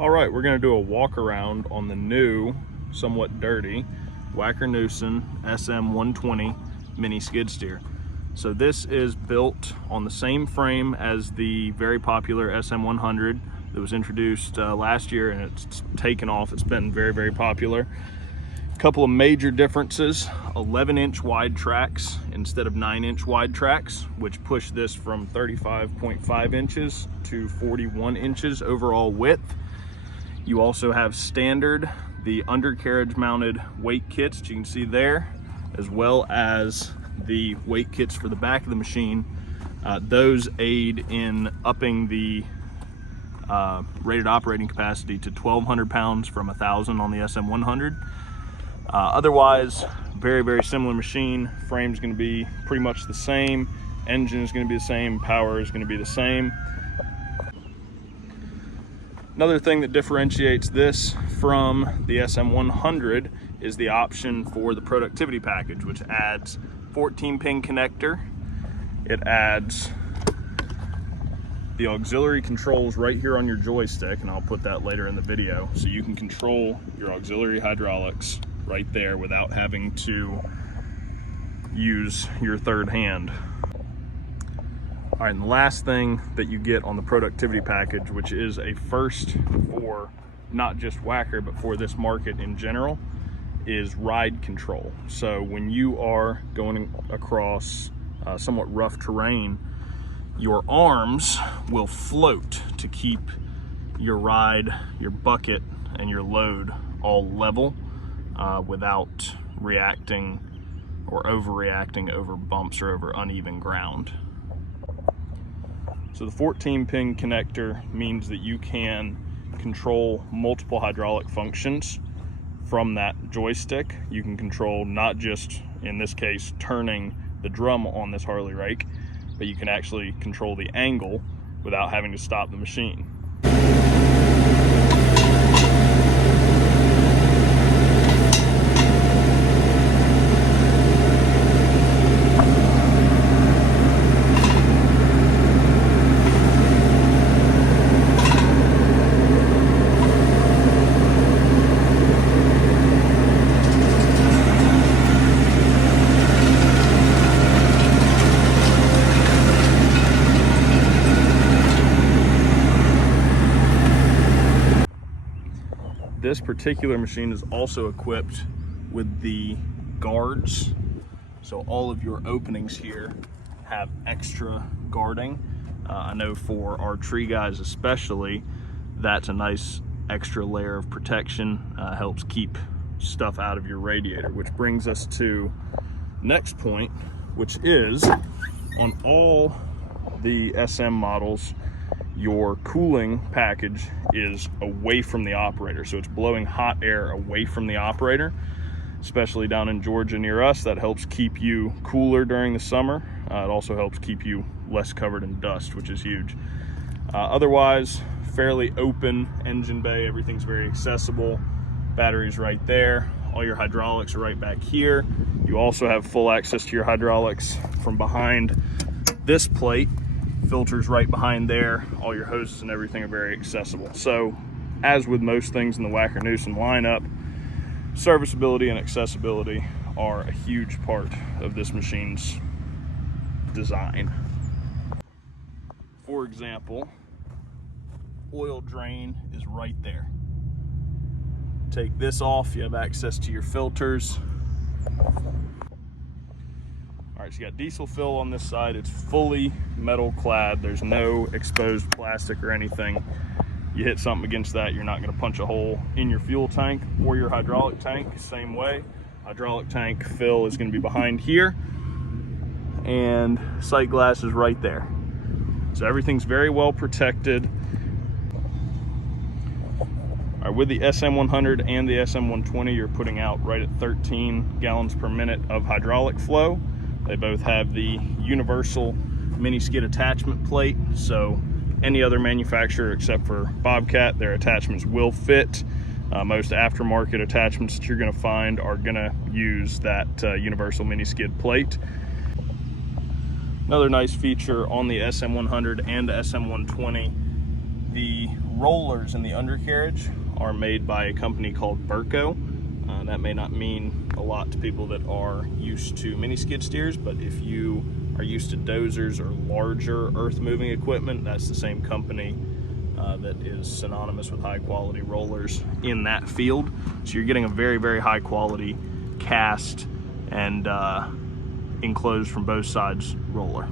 All right, we're gonna do a walk around on the new, somewhat dirty, Wacker Neuson SM120 mini skid steer. So this is built on the same frame as the very popular SM100 that was introduced last year, and it's taken off. It's been very, very popular. A couple of major differences: 11-inch wide tracks instead of 9-inch wide tracks, which push this from 35.5 inches to 41 inches overall width. You also have standard, the undercarriage mounted weight kits that you can see there, as well as the weight kits for the back of the machine. Those aid in upping the rated operating capacity to 1,200 pounds from 1,000 on the SM100. Otherwise, very, very similar machine. Frame's going to be pretty much the same. Engine is going to be the same. Power is going to be the same. Another thing that differentiates this from the SM100 is the option for the productivity package, which adds 14-pin connector. It adds the auxiliary controls right here on your joystick, and I'll put that later in the video, so you can control your auxiliary hydraulics right there without having to use your third hand. All right, and the last thing that you get on the productivity package, which is a first for not just Wacker, but for this market in general, is ride control. So when you are going across somewhat rough terrain, your arms will float to keep your ride, your bucket, and your load all level without reacting or overreacting over bumps or over uneven ground. So the 14-pin connector means that you can control multiple hydraulic functions from that joystick. You can control not just, in this case, turning the drum on this Harley rake, but you can actually control the angle without having to stop the machine. This particular machine is also equipped with the guards. So all of your openings here have extra guarding. I know for our tree guys especially, that's a nice extra layer of protection. Helps keep stuff out of your radiator, which brings us to next point, which is on all the SM models, your cooling package is away from the operator. So it's blowing hot air away from the operator, especially down in Georgia near us. That helps keep you cooler during the summer. It also helps keep you less covered in dust, which is huge. Otherwise, fairly open engine bay. Everything's very accessible. Batteries right there. All your hydraulics are right back here. You also have full access to your hydraulics from behind this plate. Filters right behind there. All your hoses and everything are very accessible. So, as with most things in the Wacker Neuson lineup, serviceability and accessibility are a huge part of this machine's design. For example, oil drain is right there. Take this off, you have access to your filters. All right, so you got diesel fill on this side. It's fully metal clad. There's no exposed plastic or anything. You hit something against that, you're not gonna punch a hole in your fuel tank or your hydraulic tank. Same way, hydraulic tank fill is gonna be behind here, and sight glass is right there. So everything's very well protected. All right, with the SM100 and the SM120, you're putting out right at 13 gallons per minute of hydraulic flow. They both have the universal mini skid attachment plate, so any other manufacturer except for Bobcat, their attachments will fit. Most aftermarket attachments that you're going to find are going to use that universal mini skid plate. Another nice feature on the SM100 and the SM120, the rollers in the undercarriage are made by a company called Burco. That may not mean a lot to people that are used to mini skid steers, but if you are used to dozers or larger earth moving equipment, that's the same company that is synonymous with high quality rollers in that field. So you're getting a very, very high quality cast and enclosed from both sides roller.